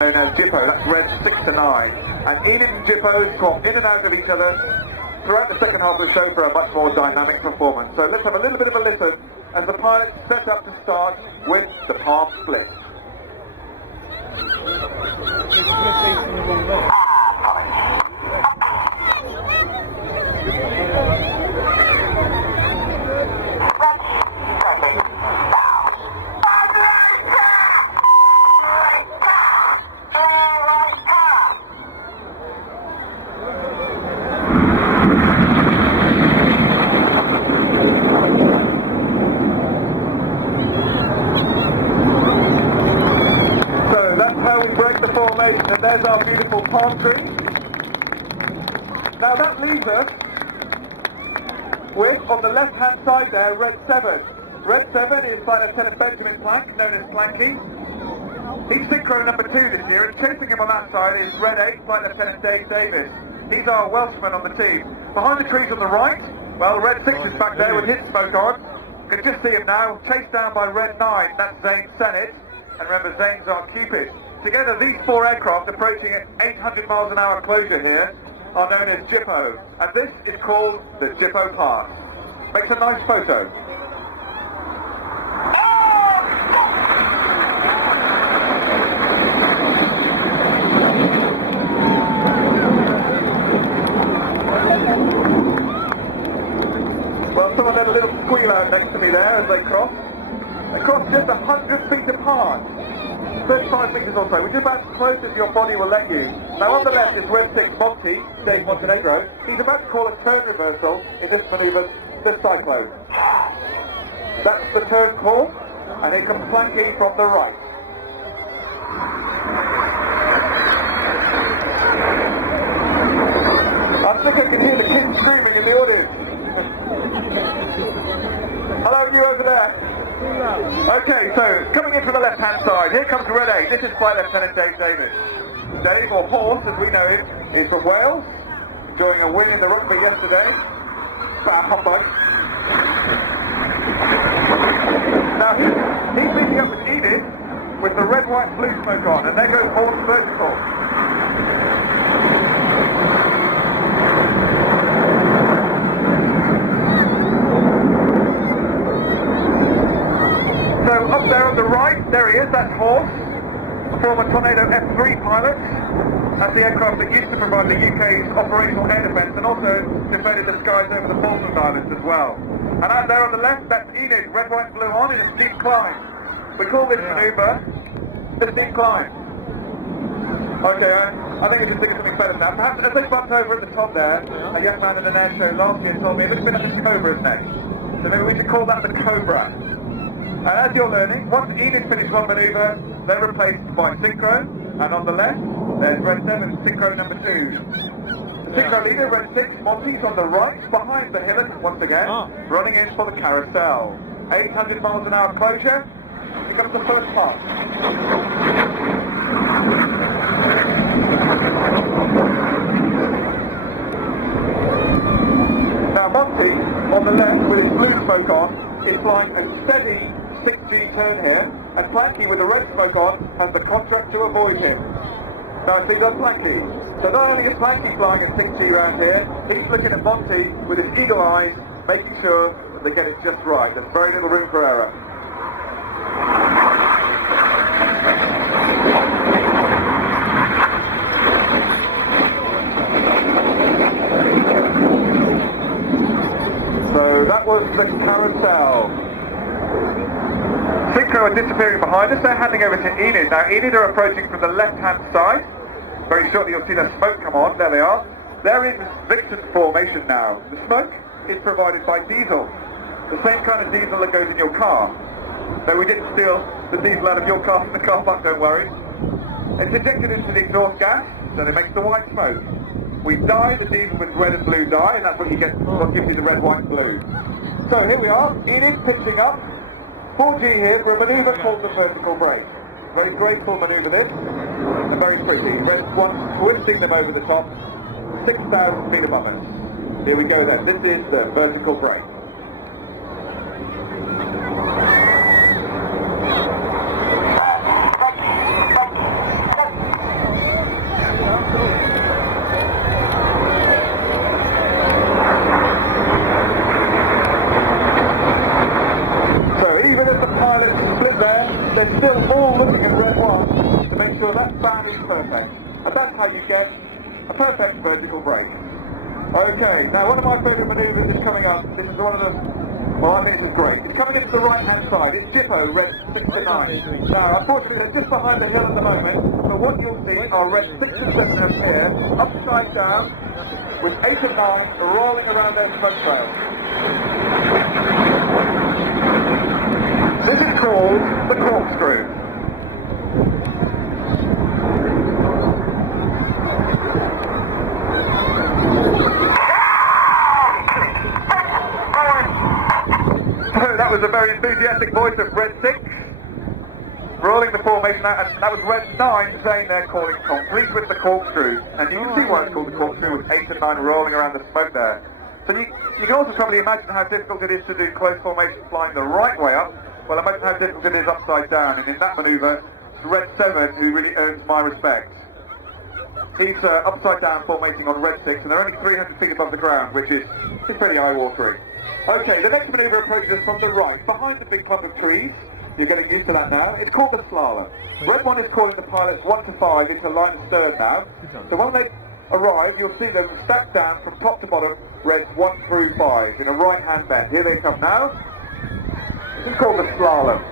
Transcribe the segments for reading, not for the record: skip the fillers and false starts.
known as Jippo, that's red 6 to 9. And Enid and Jippo swap in and out of each other throughout the second half of the show for a much more dynamic performance. So let's have a little bit of a listen as the pilots set up to start with the palm split. And there's our beautiful palm tree. Now that leaves us with, on the left-hand side there, Red 7. Red 7 is Flight Lieutenant Benjamin Plank, known as Planky. He's synchro number 2 this year, and chasing him on that side is Red 8, Flight Lieutenant Dave Davis. He's our Welshman on the team. Behind the trees on the right, well, Red 6 is back there with his smoke on. You can just see him now, chased down by Red 9, that's Zane Sennett. And remember, Zane's our Cupid. Together, these 4 aircraft approaching at 800 miles an hour closure here are known as Jippo, and this is called the Jippo Pass. Makes a nice photo. Well, someone had a little squeal out next to me there as they crossed. They crossed just 100 feet apart. 35 metres or so, which is about as close as your body will let you. Now on the left is Red 6 Monty, Dave Montenegro. He's about to call a turn reversal in this manoeuvre, this cyclone. That's the turn call, and here comes Planky from the right. I think I can hear the kids screaming in the audience. Hello, you over there. Okay, so coming in from the left-hand side, here comes Red 8. This is Flight Lieutenant Dave Davis. Dave, or Horse as we know him, is from Wales, enjoying a win in the rugby yesterday. Bah, humbug. Now he's meeting up with Enid with the red, white, blue smoke on, and there goes Horse vertical. So up there on the right, there he is, that's Horse, a former Tornado F3 pilot. That's the aircraft that used to provide the UK's operational air defence and also defended the skies over the Falkland Islands as well. And out there on the left, that's Enid, red, white, blue on in a steep climb. We call this manoeuvre the steep climb. Okay, I think we should think of something better than that. Perhaps as they bumped over at the top there, a young man in an air show last year told me it looks a bit like a cobra's nest. So maybe we should call that the Cobra. And as you're learning, once Enid finishes one manoeuvre, they're replaced by Synchro, and on the left, there's Red 7, Synchro number 2. The Synchro leader, Red 6, Monty's on the right, behind the hillock, once again, running in for the carousel. 800 miles an hour closure, here comes the first part. Now Monty, on the left, with his blue smoke on, is flying a steady 6G turn here, and Planky with the red smoke on has the contract to avoid him. Now I see that's Planky. So not only is Planky flying a 6G around here, he's looking at Monty with his eagle eyes, making sure that they get it just right. There's very little room for error. So that was the carousel. Synchro are disappearing behind us, they're handing over to Enid. Now Enid are approaching from the left-hand side. Very shortly you'll see the smoke come on, there they are. They're in Vixen formation now. The smoke is provided by diesel. The same kind of diesel that goes in your car. Though we didn't steal the diesel out of your car from the car park, don't worry. It's injected into the exhaust gas, so it makes the white smoke. We dye the diesel with red and blue dye, and that's what you get, what gives you the red, white, blue. So here we are, Enid pitching up, 4G here for a manoeuvre called the vertical brake. Very graceful manoeuvre this, and very pretty. Red one twisting them over the top, 6,000 feet above us. Here we go then, this is the vertical brake. sure that band is perfect. And that's how you get a perfect vertical brake. Okay, now one of my favourite manoeuvres is coming up. This is one of the, well, I think this is great. It's coming into the right-hand side. It's Jippo, red 6 to 9. Now, unfortunately, they're just behind the hill at the moment. So what you'll see are red 6 and 7 up here, upside down, with 8 and 9 rolling around their smoke trail. This is called the corkscrew. That was a very enthusiastic voice of Red 6, rolling the formation out, and that was Red 9 saying they're calling complete with the corkscrew. And you can see why it's called the corkscrew, with 8 and 9 rolling around the smoke there. So you can also probably imagine how difficult it is to do close formation flying the right way up. Well, imagine how difficult it is upside down, and in that manoeuvre, it's Red 7 who really earns my respect. He's upside down formating on Red 6, and they're only 300 feet above the ground, which is pretty eye-watering. Okay, the next manoeuvre approaches us from the right, behind the big clump of trees. You're getting used to that now. It's called the slalom. Red 1 is calling the pilots 1 to 5 into line stern now. So when they arrive, you'll see them stacked down from top to bottom, reds 1 through 5, in a right-hand bend. Here they come now. This is called the slalom.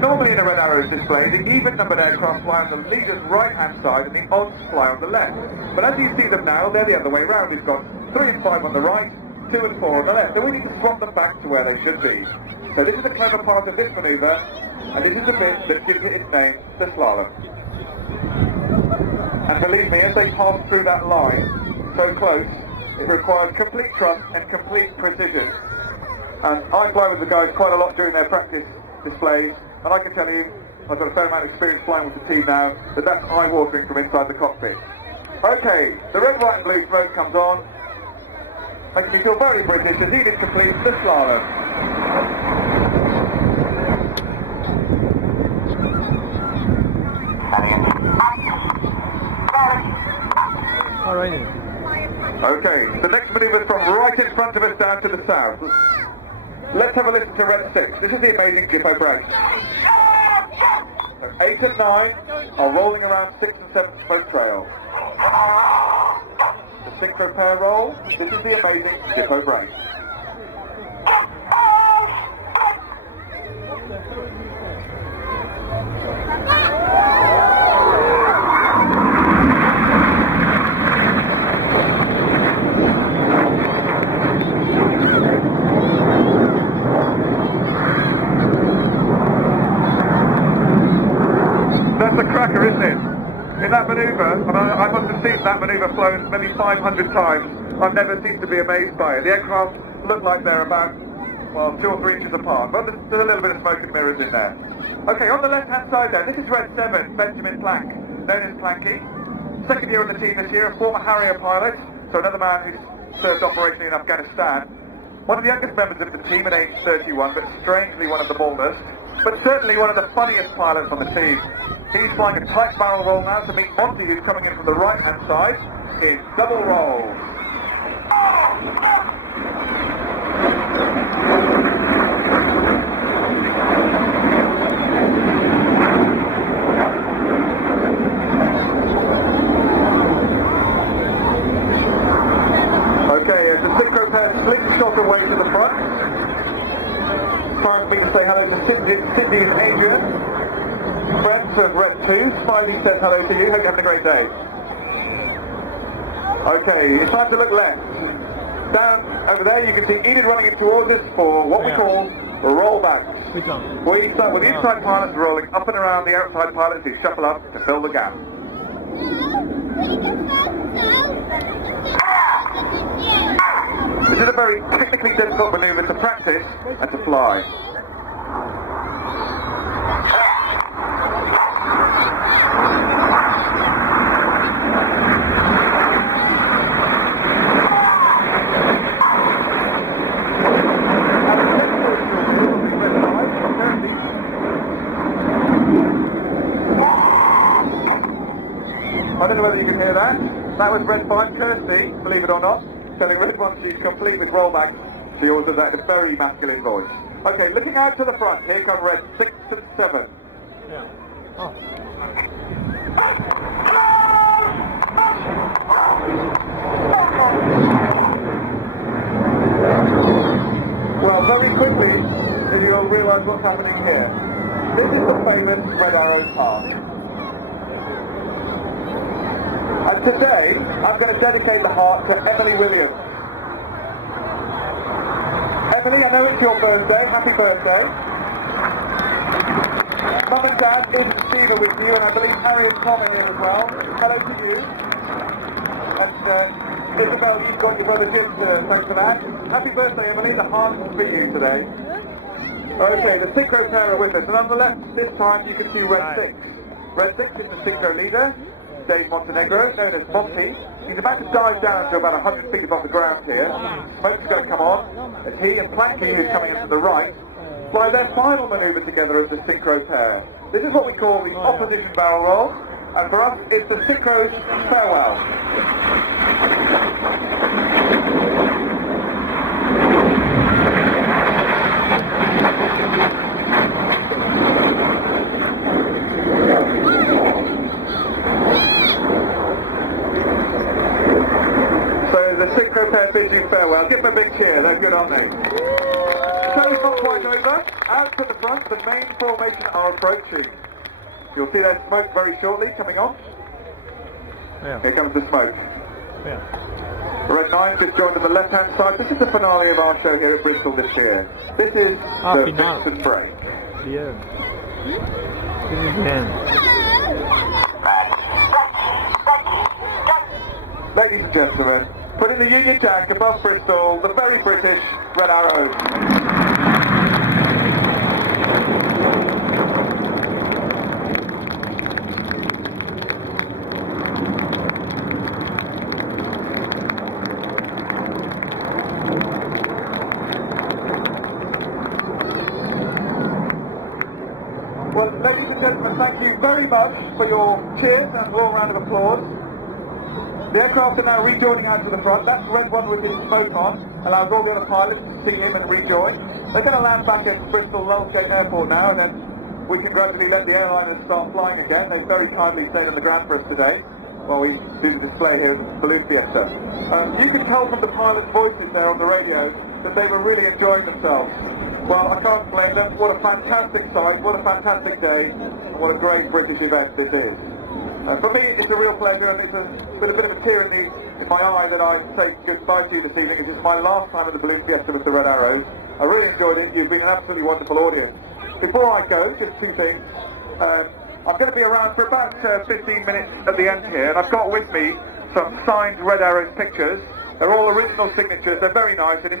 Normally in a Red Arrows display, the even-numbered aircraft fly on the leader's right-hand side and the odds fly on the left. But as you see them now, they're the other way around. We've got 3 and 5 on the right, 2 and 4 on the left. So we need to swap them back to where they should be. So this is a clever part of this manoeuvre, and this is the bit that gives it its name, the slalom. And believe me, as they pass through that line, so close, it requires complete trust and complete precision. And I fly with the guys quite a lot during their practice displays, and I can tell you, I've got a fair amount of experience flying with the team now, that that's eye-watering from inside the cockpit. Okay, the red, white and blue smoke comes on, making me feel very British as he did complete the slalom. Alrighty. Okay, the next manoeuvre is from right in front of us down to the south. Let's have a listen to Red 6. This is the amazing Jippo brake. So 8 and 9 are rolling around 6 and 7 smoke trail. The synchro pair roll. This is the amazing Jippo brake. That's a cracker, isn't it? In that manoeuvre, I must have seen that manoeuvre flown maybe 500 times. I've never ceased to be amazed by it. The aircraft look like they're about, well, 2 or 3 inches apart, but there's a little bit of smoke and mirrors in there. Okay, on the left-hand side there, this is Red 7, Benjamin Plank, known as Planky. Second year on the team this year, a former Harrier pilot, so another man who's served operationally in Afghanistan. One of the youngest members of the team at age 31, but strangely one of the baldest, but certainly one of the funniest pilots on the team. He's flying a tight barrel roll now to meet Monty, who's coming in from the right-hand side in double rolls. Okay, as the synchro pair slingshot away to the front. Time for me to say hello to Cindy and Adrian. Friends of Red 2, Spidey says hello to you, hope you're having a great day. Okay, it's time to look left. Down over there you can see Enid running in towards us for what we call rollbacks. Which one? We start with the inside pilots rolling up and around the outside pilots who shuffle up to fill the gap. This is a very technically difficult manoeuvre to practice and to fly. I don't know whether you can hear that. That was Red 5 Kirsty, believe it or not, telling Red 1 to be complete with rollback. So you also that in a very masculine voice. Okay, looking out to the front, here come red 6 and 7. Yeah. Oh. Well, very quickly, you'll realise what's happening here. This is the famous Red Arrow Park. And today, I'm going to dedicate the heart to Emily Williams. Emily, I know it's your birthday. Happy birthday. Mum and Dad, Id and Steve are with you, and I believe Harry and Tom are here as well. Hello to you. And Isabel, you've got your brother Jim to thank for that. Happy birthday, Emily. The heart is for you today. Okay, the synchro pair are with us, and on the left this time you can see Red 6. Red 6 is the synchro leader, Dave Montenegro, known as Monty. He's about to dive down to about 100 feet above the ground here. Smoke's going to come on as he and Planky, who's coming in to the right, fly their final manoeuvre together as the synchro pair. This is what we call the opposition barrel roll, and for us it's the synchro's farewell. The synchro pair bids you farewell. Give them a big cheer, they're good, aren't they? Show's not quite over. Out to the front, the main formation are approaching. You'll see their smoke very shortly coming on. Yeah. Here comes the smoke. Yeah. Red 9 just joined on the left-hand side. This is the finale of our show here at Bristol this year. This is the Vincent Bray. Yeah. This is the end. Ladies and gentlemen, putting the Union Jack above Bristol, the very British Red Arrows. Well, ladies and gentlemen, thank you very much for your cheers and warm round of applause. The aircraft are now rejoining out to the front. That's the red one with the smoke on. Allows all the other pilots to see him and rejoin. They're going to land back at Bristol Lulgate Airport now, and then we can gradually let the airliners start flying again. They very kindly stayed on the ground for us today while we do the display here at the Balloon Fiesta. You can tell from the pilots' voices there on the radio that they were really enjoying themselves. Well, I can't blame them. What a fantastic sight, what a fantastic day, and what a great British event this is. For me, it's a real pleasure, and it's been a bit of a tear in my eye that I say goodbye to you this evening. It's my last time at the Balloon Fiesta with the Red Arrows. I really enjoyed it. You've been an absolutely wonderful audience. Before I go, just two things. I'm going to be around for about 15 minutes at the end here, and I've got with me some signed Red Arrows pictures. They're all original signatures. They're very nice. And